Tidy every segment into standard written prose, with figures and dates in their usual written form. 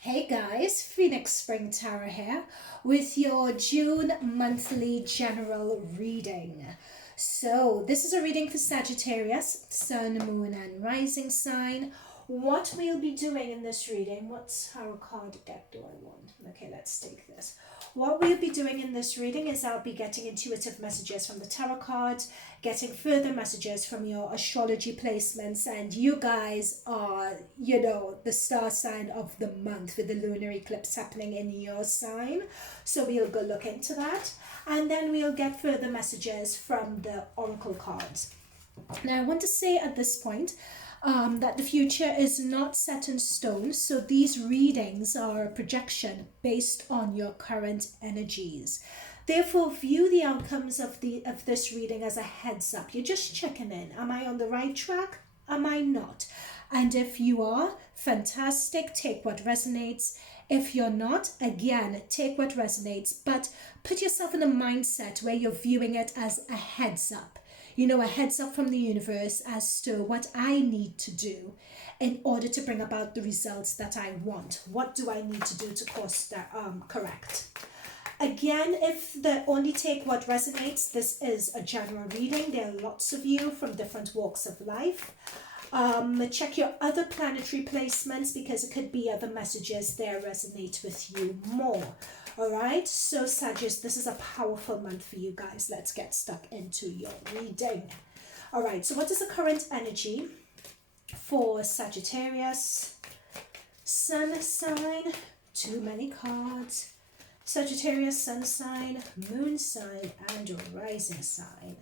Hey guys, Phoenix Spring Tarot here with your June monthly general reading. So this is a reading for Sagittarius, Sun, Moon and Rising sign. What we'll be doing in this reading, what tarot card deck do I want? Okay, let's take this. What we'll be doing in this reading is I'll be getting intuitive messages from the tarot cards, getting further messages from your astrology placements, and you guys are, the star sign of the month with the lunar eclipse happening in your sign. So we'll go look into that, and then we'll get further messages from the oracle cards. Now I want to say at this point that the future is not set in stone, so these readings are a projection based on your current energies. Therefore, view the outcomes of this reading as a heads up. You're just checking in. Am I on the right track? Am I not? And if you are, fantastic, take what resonates. If you're not, again, take what resonates, but put yourself in a mindset where you're viewing it as a heads up. A heads up from the universe as to what I need to do in order to bring about the results that I want. What do I need to do to course that correct? Again, if the only take what resonates, this is a general reading. There are lots of you from different walks of life. Check your other planetary placements because it could be other messages there resonate with you more. All right, so Sagittarius, this is a powerful month for you guys. Let's get stuck into your reading. All right, so what is the current energy for Sagittarius? Sun sign, too many cards. Sagittarius, sun sign, moon sign, and rising sign.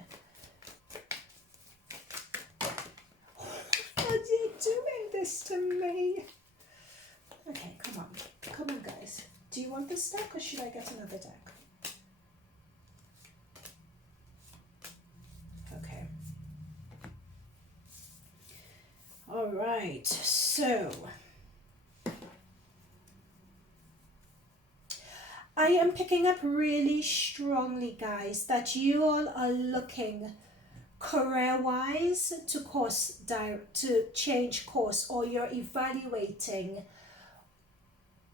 Are you doing this to me? Okay, come on guys. Do you want this deck or should I get another deck? Okay. All right, so I am picking up really strongly, guys, that you all are looking career-wise to change course, or you're evaluating.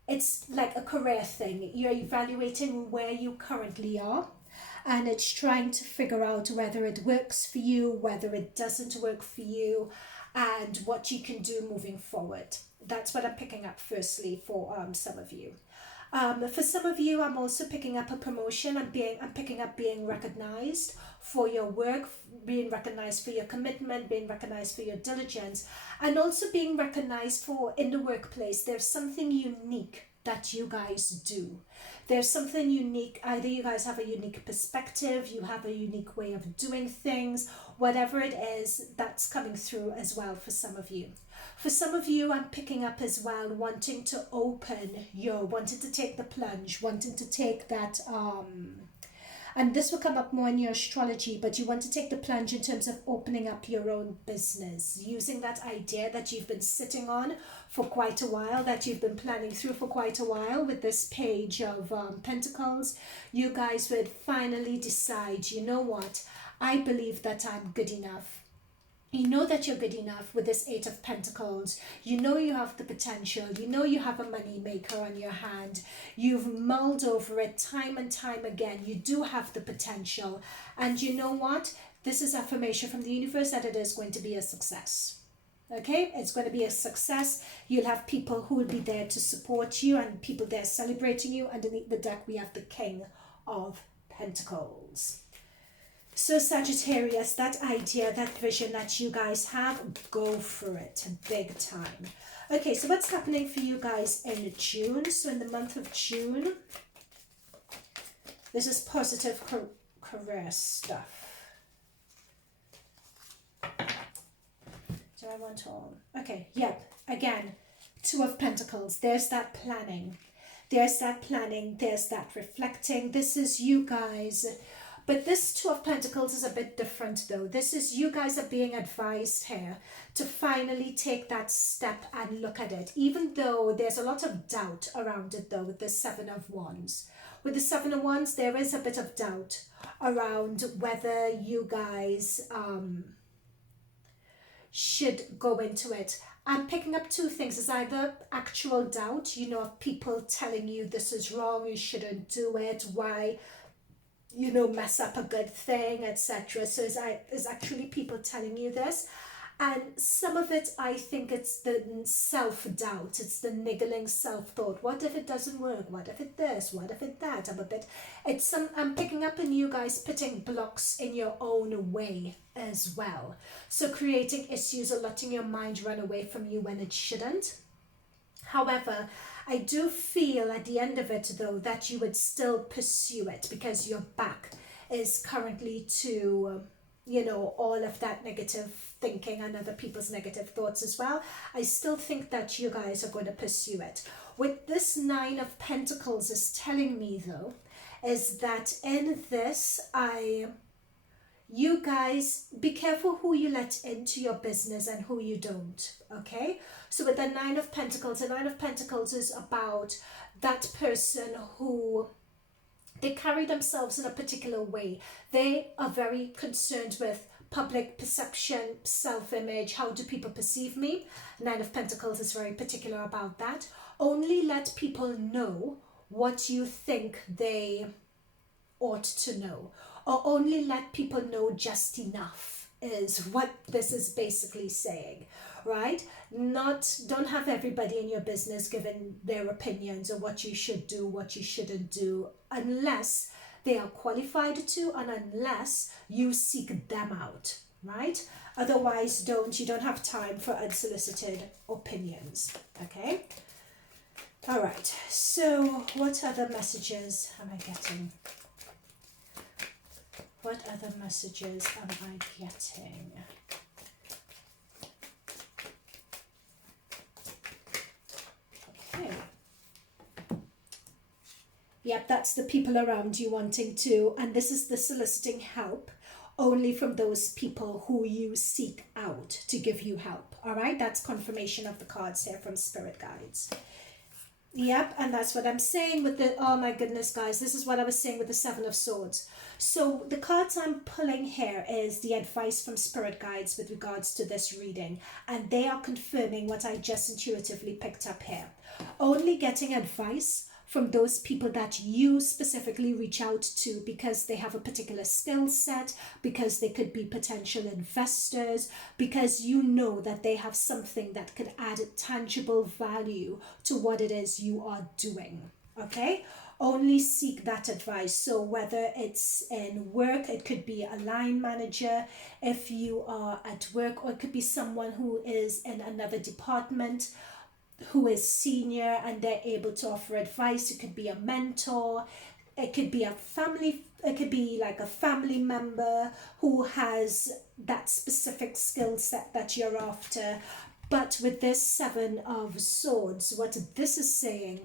It's like a career thing. You're evaluating where you currently are, and it's trying to figure out whether it works for you, whether it doesn't work for you, and what you can do moving forward. That's what I'm picking up firstly for some of you. For some of you, I'm also picking up a promotion. I'm picking up being recognized for your work, being recognized for your commitment, being recognized for your diligence, and also being recognized for in the workplace. There's something unique that you guys do. There's something unique. Either you guys have a unique perspective, you have a unique way of doing things, whatever it is, that's coming through as well for some of you. For some of you, I'm picking up as well wanting to wanting to take the plunge, wanting to take that, and this will come up more in your astrology, but you want to take the plunge in terms of opening up your own business, using that idea that you've been sitting on for quite a while, that you've been planning through for quite a while with this page of Pentacles. You guys would finally decide, you know what, I believe that I'm good enough. You know that you're good enough with this Eight of Pentacles. You know you have the potential. You know you have a money maker on your hand. You've mulled over it time and time again. You do have the potential. And you know what? This is affirmation from the universe that it is going to be a success. Okay? It's going to be a success. You'll have people who will be there to support you and people there celebrating you. Underneath the deck, we have the King of Pentacles. So Sagittarius, that idea, that vision that you guys have, go for it big time. Okay, so what's happening for you guys in June? So in the month of June, this is positive career stuff. Do I want all? Okay, yep. Again, Two of Pentacles. There's that planning. There's that planning. There's that reflecting. This is you guys. But this Two of Pentacles is a bit different though. This is you guys are being advised here to finally take that step and look at it. Even though there's a lot of doubt around it though with the Seven of Wands. With the Seven of Wands, there is a bit of doubt around whether you guys should go into it. I'm picking up two things. It's either actual doubt, you know, of people telling you this is wrong, you shouldn't do it, why, you know, mess up a good thing, etc. So it's actually people telling you this. And some of it, I think it's the self-doubt. It's the niggling self-thought. What if it doesn't work? What if it this? What if it that? I'm picking up on you guys putting blocks in your own way as well. So creating issues or letting your mind run away from you when it shouldn't. However, I do feel at the end of it, though, that you would still pursue it because your back is currently to, you know, all of that negative thinking and other people's negative thoughts as well. I still think that you guys are going to pursue it. With this Nine of Pentacles is telling me, though, is that in this, you guys, be careful who you let into your business and who you don't, okay? So with the Nine of Pentacles, the Nine of Pentacles is about that person who, they carry themselves in a particular way. They are very concerned with public perception, self-image, how do people perceive me? Nine of Pentacles is very particular about that. Only let people know what you think they ought to know, or only let people know just enough is what this is basically saying, right? Don't have everybody in your business giving their opinions on what you should do, what you shouldn't do, unless they are qualified to, and unless you seek them out, right? Otherwise, you don't have time for unsolicited opinions, okay? All right, so what other messages am I getting? What other messages am I getting? Okay. Yep, that's the people around you wanting to, and this is the soliciting help only from those people who you seek out to give you help. All right, that's confirmation of the cards here from Spirit Guides. Yep, and that's what I'm saying with the, oh my goodness, guys, this is what I was saying with the Seven of Swords. So the cards I'm pulling here is the advice from Spirit Guides with regards to this reading, and they are confirming what I just intuitively picked up here. Only getting advice from those people that you specifically reach out to because they have a particular skill set, because they could be potential investors, because you know that they have something that could add tangible value to what it is you are doing, okay? Only seek that advice. So whether it's in work, it could be a line manager if you are at work, or it could be someone who is in another department who is senior and they're able to offer advice. It could be a mentor, it could be a family, it could be like a family member who has that specific skill set that you're after. But with this Seven of Swords, what this is saying,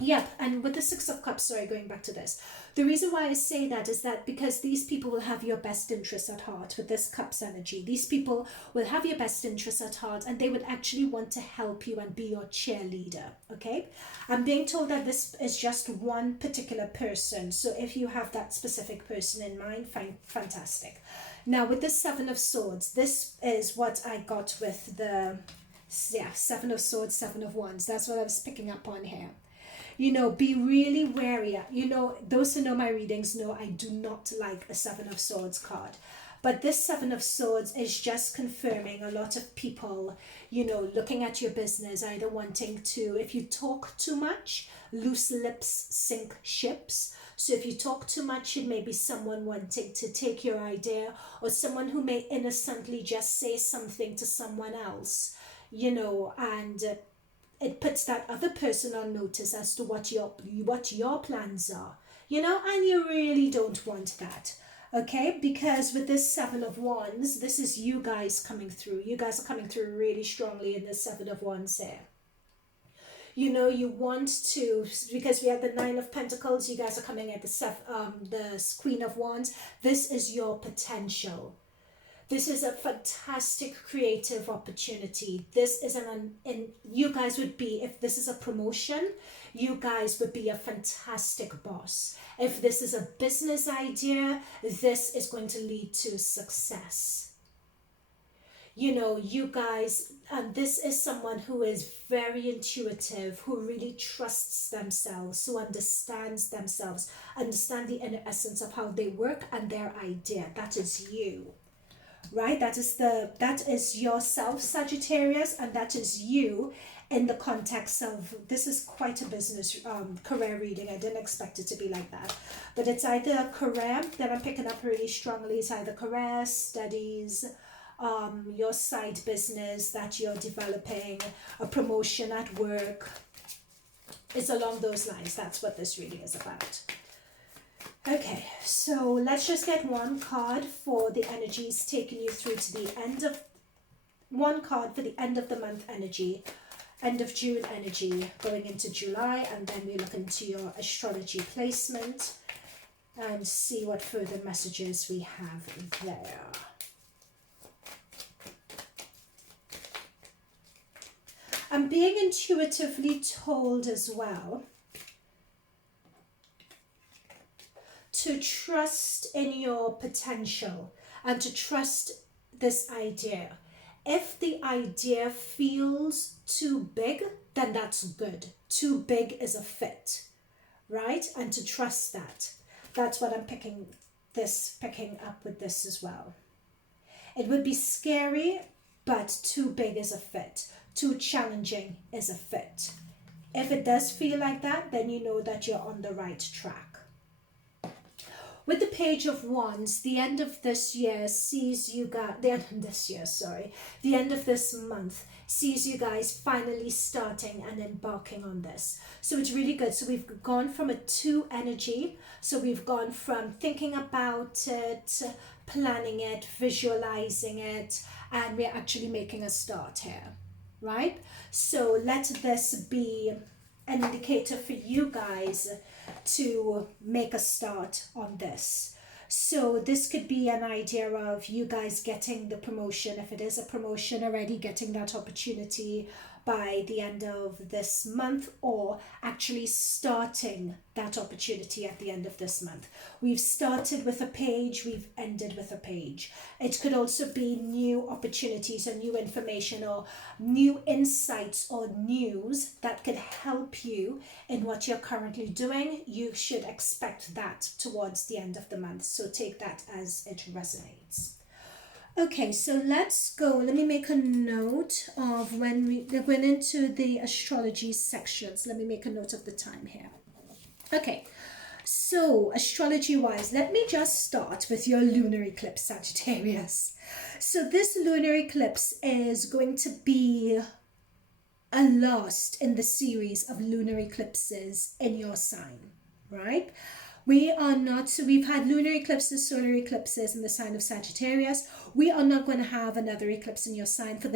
yep, and with the Six of Cups, sorry, going back to this, the reason why I say that is that because these people will have your best interests at heart with this Cups energy. These people will have your best interests at heart, and they would actually want to help you and be your cheerleader, okay? I'm being told that this is just one particular person, so if you have that specific person in mind, fine, fantastic. Now with the Seven of Swords, this is what I got with the, yeah, Seven of Swords, Seven of Wands. That's what I was picking up on here. You know, be really wary. You know, those who know my readings know I do not like a Seven of Swords card. But this Seven of Swords is just confirming a lot of people, you know, looking at your business, either wanting to, if you talk too much, loose lips sink ships. So if you talk too much, it may be someone wanting to take your idea, or someone who may innocently just say something to someone else, you know, and it puts that other person on notice as to what your plans are, you know, and you really don't want that, okay? Because with this Seven of Wands, this is you guys coming through. You guys are coming through really strongly in the Seven of Wands here. You know, you want to, because we have the Nine of Pentacles, you guys are coming at the Queen of Wands. This is your potential. This is a fantastic creative opportunity. This is you guys would be, if this is a promotion, you guys would be a fantastic boss. If this is a business idea, this is going to lead to success. You know, you guys, And this is someone who is very intuitive, who really trusts themselves, who understands themselves, understand the inner essence of how they work and their idea. That is you, right? That is yourself, Sagittarius, and that is you in the context of, this is quite a business career reading. I didn't expect it to be like that, but it's either a career that I'm picking up really strongly. It's either career, studies, your side business that you're developing, a promotion at work. It's along those lines. That's what this reading is about. Okay, so let's just get one card for the energies taking you through to the end of, one card for the end of the month energy, end of June energy, going into July, and then we look into your astrology placement and see what further messages we have there. I'm being intuitively told as well to trust in your potential and to trust this idea. If the idea feels too big, then that's good. Too big is a fit, right? And to trust that. That's what I'm picking up with this as well. It would be scary, but too big is a fit. Too challenging is a fit. If it does feel like that, then you know that you're on the right track. With the Page of Wands, the end of this year sees you guys, the end of this month sees you guys finally starting and embarking on this. So it's really good. So we've gone from a 2 energy. So we've gone from thinking about it, planning it, visualizing it, and we're actually making a start here, right? So let this be an indicator for you guys to make a start on this. So this could be an idea of you guys getting the promotion, if it is a promotion already, getting that opportunity by the end of this month, or actually starting that opportunity at the end of this month. We've started with a page, we've ended with a page. It could also be new opportunities or new information or new insights or news that could help you in what you're currently doing. You should expect that towards the end of the month. So take that as it resonates. Okay, so let's go. Let me make a note of when we went into the astrology sections. Let me make a note of the time here. Okay, so astrology-wise, let me just start with your lunar eclipse, Sagittarius. So this lunar eclipse is going to be a last in the series of lunar eclipses in your sign, right? We are not, so we've had lunar eclipses, solar eclipses in the sign of Sagittarius. We are not going to have another eclipse in your sign for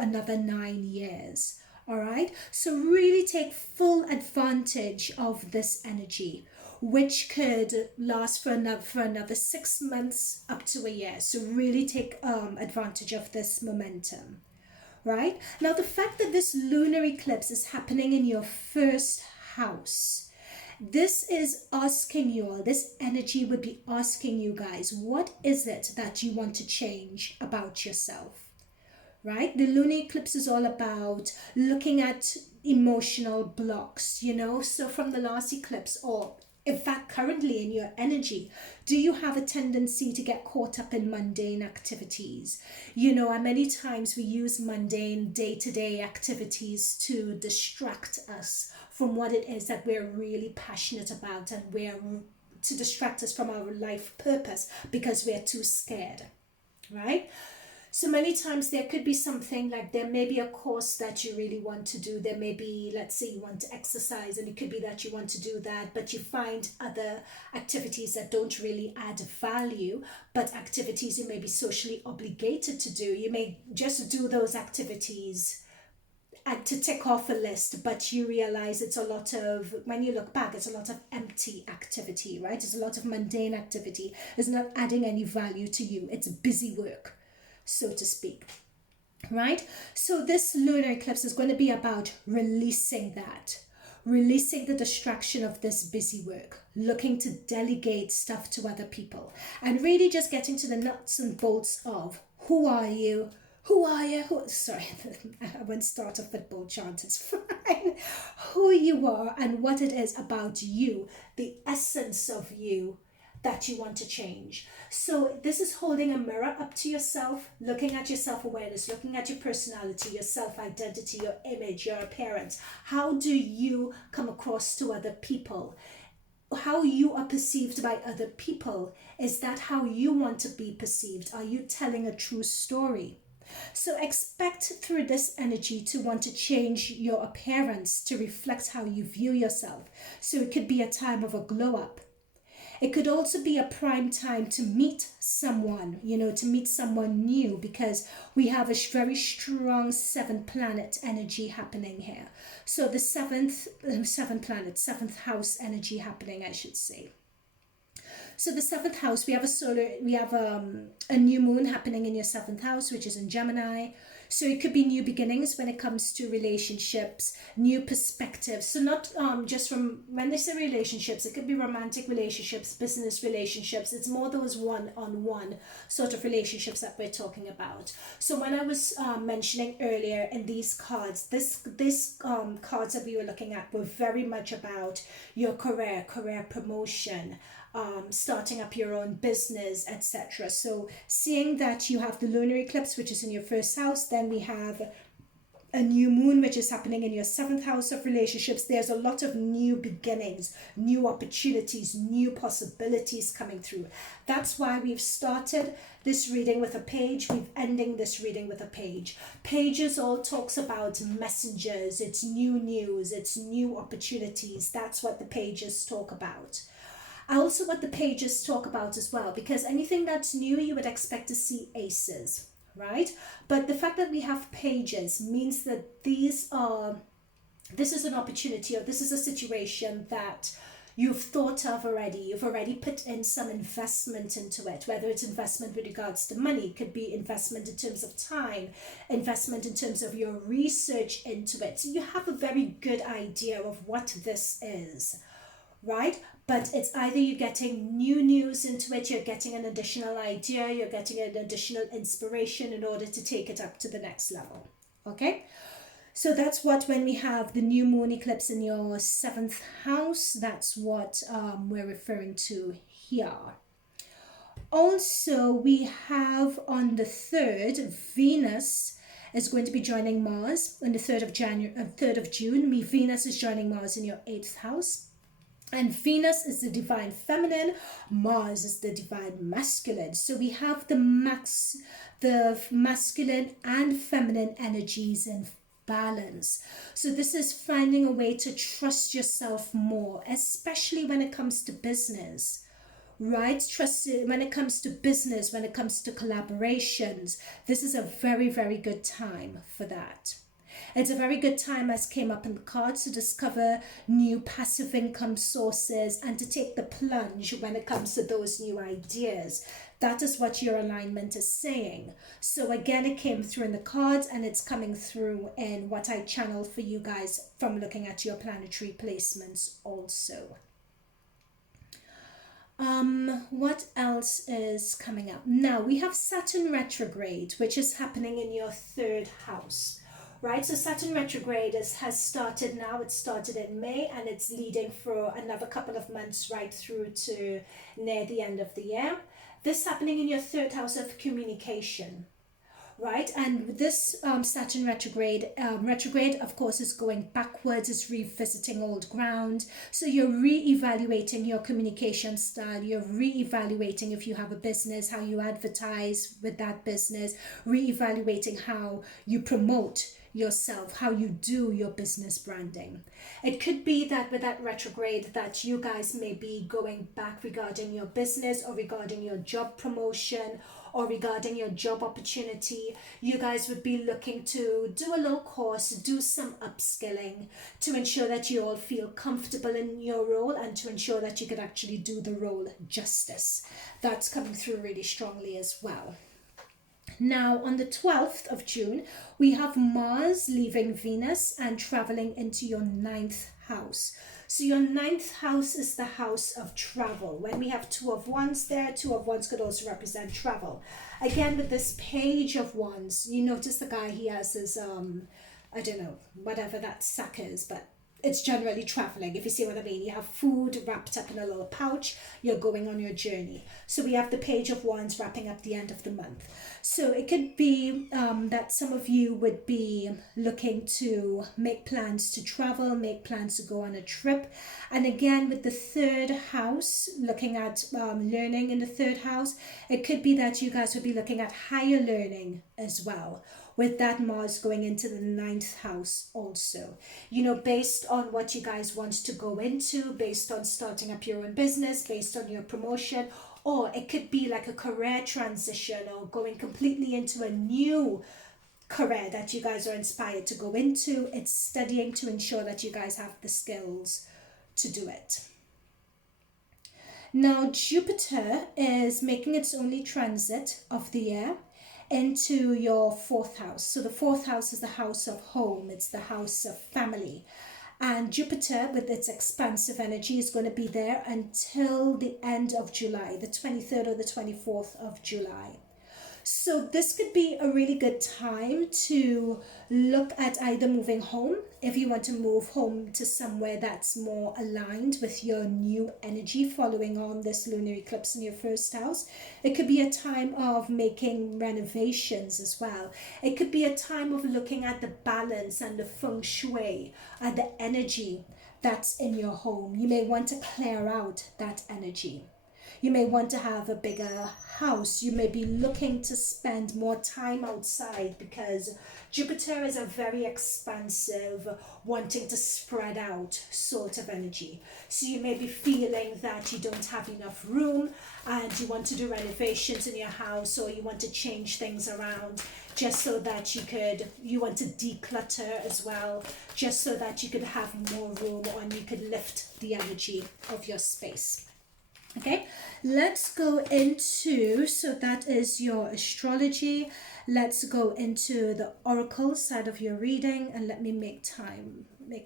another 9 years. All right. So really take full advantage of this energy, which could last for another 6 months up to a year. So really take advantage of this momentum. Right. Now, the fact that this lunar eclipse is happening in your first house, this is asking you all, this energy would be asking you guys, what is it that you want to change about yourself, right? The lunar eclipse is all about looking at emotional blocks, you know, so from the last eclipse, or in fact, currently in your energy, do you have a tendency to get caught up in mundane activities? You know, and many times we use mundane day-to-day activities to distract us from what it is that we're really passionate about, and to distract us from our life purpose because we're too scared, right? So many times there could be something like, there may be a course that you really want to do. There may be, let's say you want to exercise, and it could be that you want to do that, but you find other activities that don't really add value, but activities you may be socially obligated to do. You may just do those activities and to tick off a list, but you realize it's a lot of, when you look back, it's a lot of empty activity, right? It's a lot of mundane activity. It's not adding any value to you. It's busy work, so to speak, right? So this lunar eclipse is going to be about releasing that, releasing the distraction of this busy work, looking to delegate stuff to other people, and really just getting to the nuts and bolts of who are you, Who are you? Sorry, I won't start a football chant, it's fine. Who you are and what it is about you, the essence of you that you want to change. So this is holding a mirror up to yourself, looking at your self-awareness, looking at your personality, your self-identity, your image, your appearance. How do you come across to other people? How you are perceived by other people. Is that how you want to be perceived? Are you telling a true story? So expect through this energy to want to change your appearance to reflect how you view yourself. So it could be a time of a glow up. It could also be a prime time to meet someone, to meet someone new, because we have a very strong 7-planet energy happening here. So the seventh house energy happening, I should say. So the 7th house, we have a new moon happening in your 7th house, which is in Gemini. So it could be new beginnings when it comes to relationships, new perspectives. So not just from, when they say relationships, it could be romantic relationships, business relationships. It's more those one-on-one sort of relationships that we're talking about. So when I was mentioning earlier in these cards, this cards that we were looking at were very much about your career promotion, starting up your own business, etc. So seeing that you have the lunar eclipse, which is in your 1st house, then we have a new moon, which is happening in your 7th house of relationships. There's a lot of new beginnings, new opportunities, new possibilities coming through. That's why we've started this reading with a page. We're ending this reading with a page. Pages all talks about messengers. It's new news. It's new opportunities. That's what the pages talk about. Also what the pages talk about as well, because anything that's new, you would expect to see aces, right? But the fact that we have pages means that this is an opportunity, or this is a situation that you've thought of already. You've already put in some investment into it, whether it's investment with regards to money, it could be investment in terms of time, investment in terms of your research into it. So you have a very good idea of what this is, right? But it's either you're getting new news into it, you're getting an additional idea, you're getting an additional inspiration in order to take it up to the next level. Okay? So that's what, when we have the new moon eclipse in your 7th house, that's what we're referring to here. Also, we have on the 3rd, Venus is going to be joining Mars on the 3rd of June. Venus is joining Mars in your 8th house. And Venus is the divine feminine, Mars is the divine masculine. So we have the masculine and feminine energies in balance. So this is finding a way to trust yourself more, especially when it comes to business, right? Trust when it comes to business, when it comes to collaborations. This is a very, very good time for that. It's a very good time, as came up in the cards, to discover new passive income sources and to take the plunge when it comes to those new ideas. That is what your alignment is saying. So again, it came through in the cards, and it's coming through in what I channeled for you guys from looking at your planetary placements also. What else is coming up? Now we have Saturn retrograde, which is happening in your 3rd house. Right, so Saturn retrograde has started now. It started in May, and it's leading for another couple of months right through to near the end of the year. This happening in your 3rd house of communication, right? And this Saturn retrograde, of course, is going backwards, is revisiting old ground. So you're re-evaluating your communication style. You're re-evaluating, if you have a business, how you advertise with that business, re-evaluating how you promote yourself, how you do your business branding. It could be that with that retrograde that you guys may be going back regarding your business, or regarding your job promotion, or regarding your job opportunity. You guys would be looking to do a little course, do some upskilling to ensure that you all feel comfortable in your role, and to ensure that you could actually do the role justice. That's coming through really strongly as well. Now, on the 12th of June, we have Mars leaving Venus and traveling into your 9th house. So your 9th house is the house of travel. When we have Two of Wands there, Two of Wands could also represent travel. Again, with this Page of Wands, you notice the guy, he has his, I don't know, whatever that sack is, but it's generally traveling, if you see what I mean. You have food wrapped up in a little pouch, you're going on your journey. So we have the Page of Wands wrapping up the end of the month. So it could be that some of you would be looking to make plans to travel, make plans to go on a trip. And again, with the 3rd house, looking at learning in the 3rd house, it could be that you guys would be looking at higher learning as well, with that Mars going into the 9th house also. You know, based on what you guys want to go into, based on starting up your own business, based on your promotion, or it could be like a career transition or going completely into a new career that you guys are inspired to go into. It's studying to ensure that you guys have the skills to do it. Now, Jupiter is making its only transit of the year into your 4th house. So the 4th house is the house of home, it's the house of family. And Jupiter, with its expansive energy, is going to be there until the end of July, the 23rd or the 24th of July. So this could be a really good time to look at either moving home, if you want to move home to somewhere that's more aligned with your new energy following on this lunar eclipse in your 1st house. It could be a time of making renovations as well. It could be a time of looking at the balance and the feng shui and the energy that's in your home. You may want to clear out that energy. You may want to have a bigger house. You may be looking to spend more time outside because Jupiter is a very expansive, wanting to spread out sort of energy. So you may be feeling that you don't have enough room and you want to do renovations in your house, or you want to change things around just so that you want to declutter as well, just so that you could have more room and you could lift the energy of your space. Okay, let's go into, so that is your astrology. Let's go into the oracle side of your reading, and let me make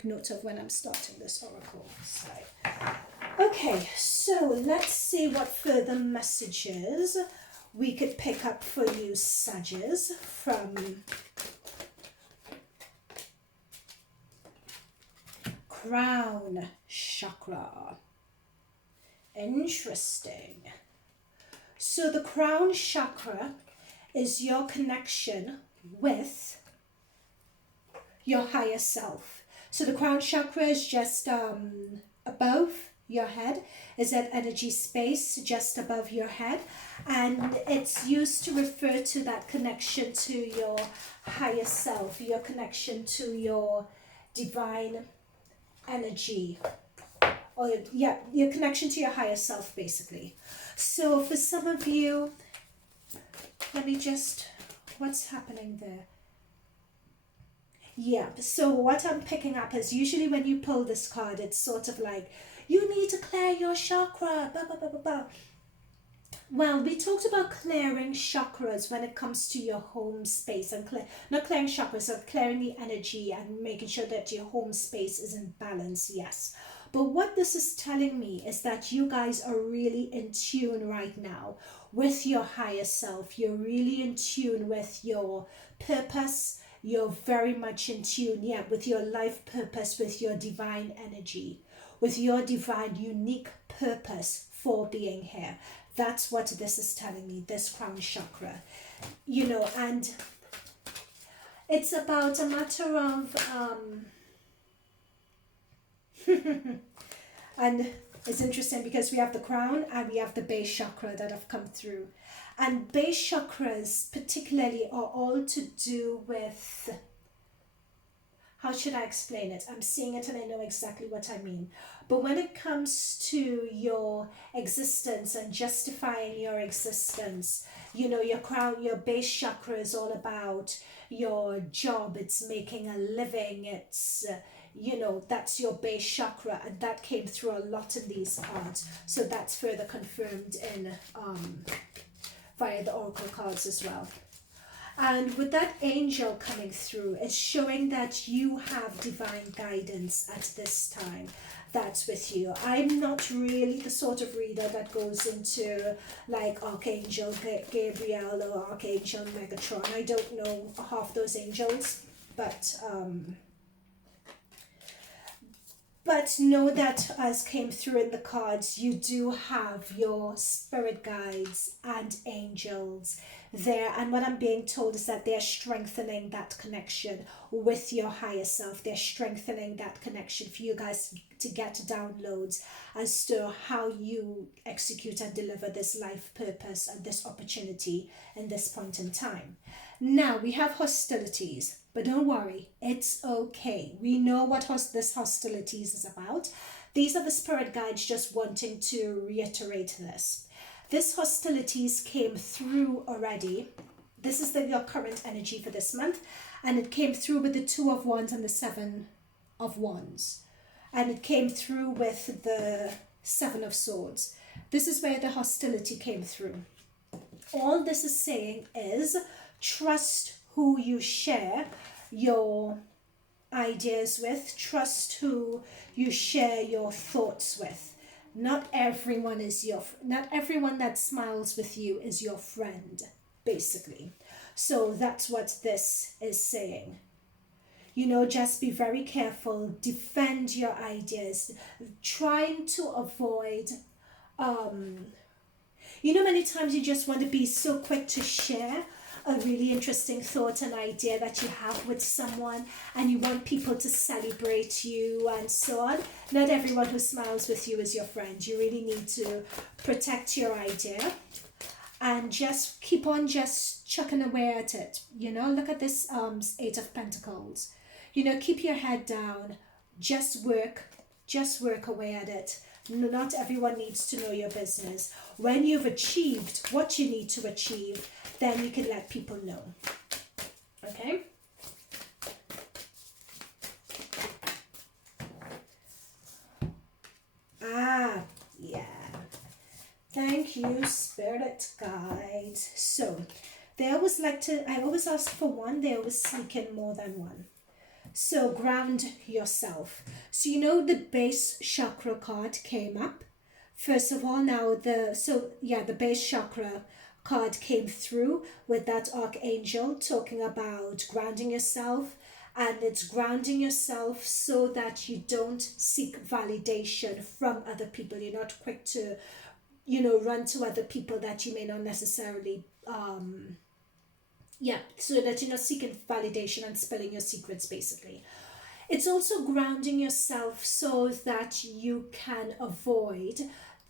note of when I'm starting this oracle side. Okay, so let's see what further messages we could pick up for you, Sagittarius, from crown chakra. Interesting. So the crown chakra is your connection with your higher self. So the crown chakra is just above your head, is that energy space just above your head, and it's used to refer to that connection to your higher self, your connection to your divine energy, or your connection to your higher self, basically. So for some of you, let me just, what's happening there? Yeah, so what I'm picking up is usually when you pull this card, it's sort of like, you need to clear your chakra, blah, blah, blah, blah, blah. Well, we talked about clearing chakras when it comes to your home space, and not clearing chakras, so clearing the energy and making sure that your home space is in balance, yes. But what this is telling me is that you guys are really in tune right now with your higher self. You're really in tune with your purpose. You're very much in tune, with your life purpose, with your divine energy, with your divine unique purpose for being here. That's what this is telling me, this crown chakra. And it's about a matter of and it's interesting because we have the crown and we have the base chakra that have come through. And base chakras particularly are all to do with, how should I explain it? I'm seeing it and I know exactly what I mean. But when it comes to your existence and justifying your existence, your crown, your base chakra is all about your job. It's making a living. It's, that's your base chakra. And that came through a lot in these cards. So that's further confirmed in via the oracle cards as well. And with that angel coming through, it's showing that you have divine guidance at this time that's with you. I'm not really the sort of reader that goes into like Archangel Gabriel or Archangel Megatron. I don't know half those angels, but know that, as came through in the cards, you do have your spirit guides and angels there. And what I'm being told is that they're strengthening that connection with your higher self. They're strengthening that connection for you guys to get downloads as to how you execute and deliver this life purpose and this opportunity in this point in time. Now we have hostilities. But don't worry, it's okay. We know what this hostilities is about. These are the spirit guides just wanting to reiterate this. This hostilities came through already. This is your current energy for this month. And it came through with the 2 of Wands and the 7 of Wands. And it came through with the 7 of Swords. This is where the hostility came through. All this is saying is trust who you share your ideas with, trust who you share your thoughts with. Not everyone that smiles with you is your friend, basically. So that's what this is saying. You know, just be very careful, defend your ideas, trying to avoid many times you just want to be so quick to share a really interesting thought and idea that you have with someone, and you want people to celebrate you and so on. Not everyone who smiles with you is your friend. You really need to protect your idea and just keep on just chucking away at it. Look at this 8 of Pentacles. Keep your head down, just work away at it. Not everyone needs to know your business. When you've achieved what you need to achieve, then you can let people know. Okay? Yeah. Thank you, Spirit Guides. So, I always ask for one, they always sneak in more than one. So ground yourself. So the base chakra card came up. First of all, now the base chakra card came through with that archangel talking about grounding yourself, and it's grounding yourself so that you don't seek validation from other people. You're not quick to run to other people that you may not necessarily so that you're not seeking validation and spilling your secrets, basically. It's also grounding yourself so that you can avoid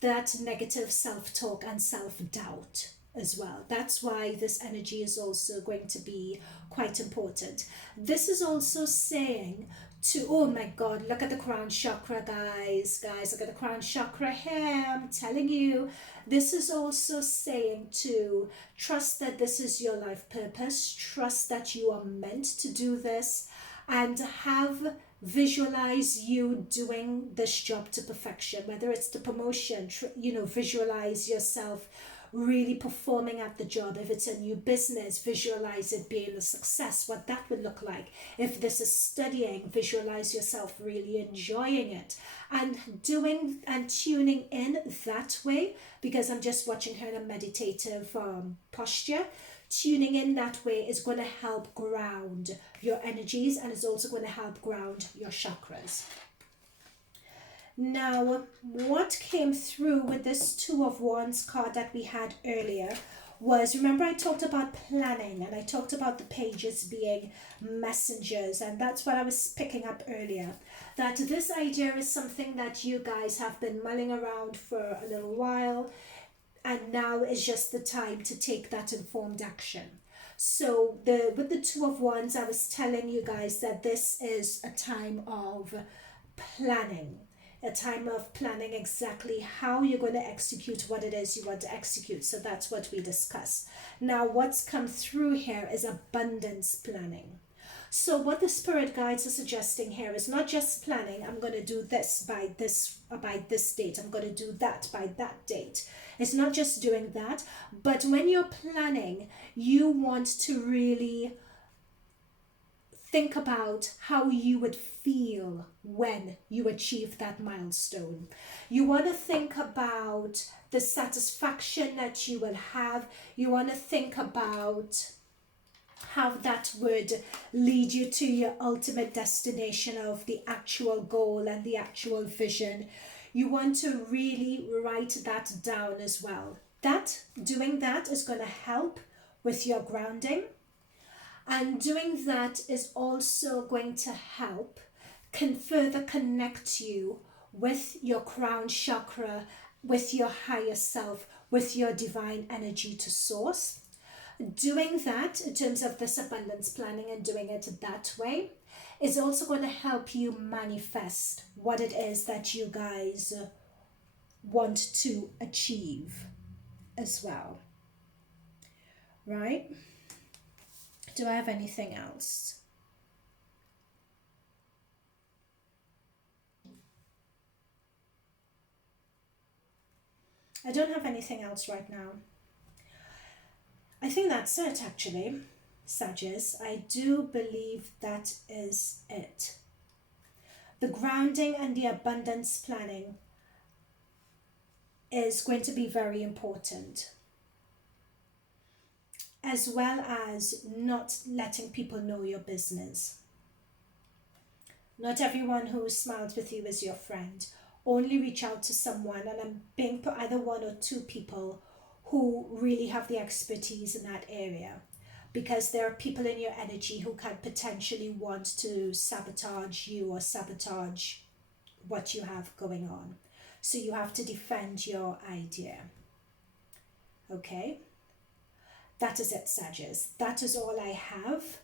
that negative self-talk and self-doubt as well. That's why this energy is also going to be quite important. This is also saying to, oh my God, look at the crown chakra, guys, look at the crown chakra here. I'm telling you, this is also saying to trust that this is your life purpose, trust that you are meant to do this, and visualize you doing this job to perfection, whether it's the promotion, visualize yourself really performing at the job. If it's a new business, visualize it being a success, what that would look like. If this is studying, visualize yourself really enjoying it and doing and tuning in that way, because I'm just watching her in a meditative posture. Tuning in that way is going to help ground your energies, and is also going to help ground your chakras. Now, what came through with this 2 of Wands card that we had earlier was, remember I talked about planning, and I talked about the pages being messengers, and that's what I was picking up earlier. That this idea is something that you guys have been mulling around for a little while, and now is just the time to take that informed action. So with the 2 of Wands, I was telling you guys that this is a time of planning. A time of planning exactly how you're going to execute what it is you want to execute. So that's what we discuss. Now, what's come through here is abundance planning. So what the spirit guides are suggesting here is not just planning, I'm going to do this by this date, I'm going to do that by that date. It's not just doing that, but when you're planning, you want to really think about how you would feel when you achieve that milestone. You want to think about the satisfaction that you will have. You want to think about how that would lead you to your ultimate destination of the actual goal and the actual vision. You want to really write that down as well. Doing that is going to help with your grounding. And doing that is also going to help can further connect you with your crown chakra, with your higher self, with your divine energy to source. Doing that in terms of this abundance planning and doing it that way is also going to help you manifest what it is that you guys want to achieve as well. Right? Do I have anything else? I don't have anything else right now. I think that's it, actually, Sagittarius. I do believe that is it. The grounding and the abundance planning is going to be very important, as well as not letting people know your business. Not everyone who smiles with you is your friend. Only reach out to someone, and I'm being put either one or two people who really have the expertise in that area, because there are people in your energy who can potentially want to sabotage you or sabotage what you have going on. So you have to defend your idea. Okay? That is it, Sagittarius. That is all I have.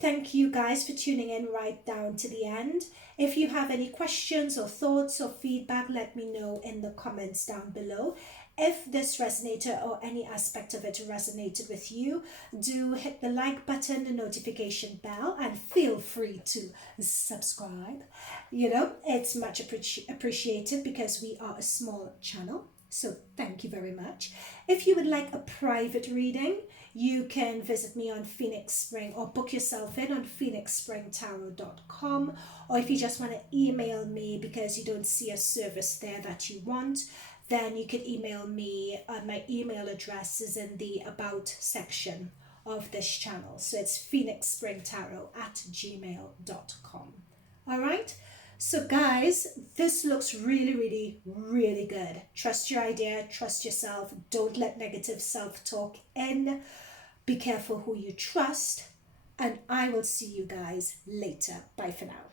Thank you guys for tuning in right down to the end. If you have any questions or thoughts or feedback, let me know in the comments down below. If this resonated or any aspect of it resonated with you, do hit the like button, the notification bell, and feel free to subscribe. You know, it's much appreciated because we are a small channel. So thank you very much. If you would like a private reading, you can visit me on Phoenix Spring or book yourself in on phoenixspringtarot.com. Or if you just want to email me because you don't see a service there that you want, then you can email me. My email address is in the About section of this channel. So it's phoenixspringtarot@gmail.com. All right. So guys, this looks really, really, really good. Trust your idea, trust yourself. Don't let negative self-talk in. Be careful who you trust. And I will see you guys later. Bye for now.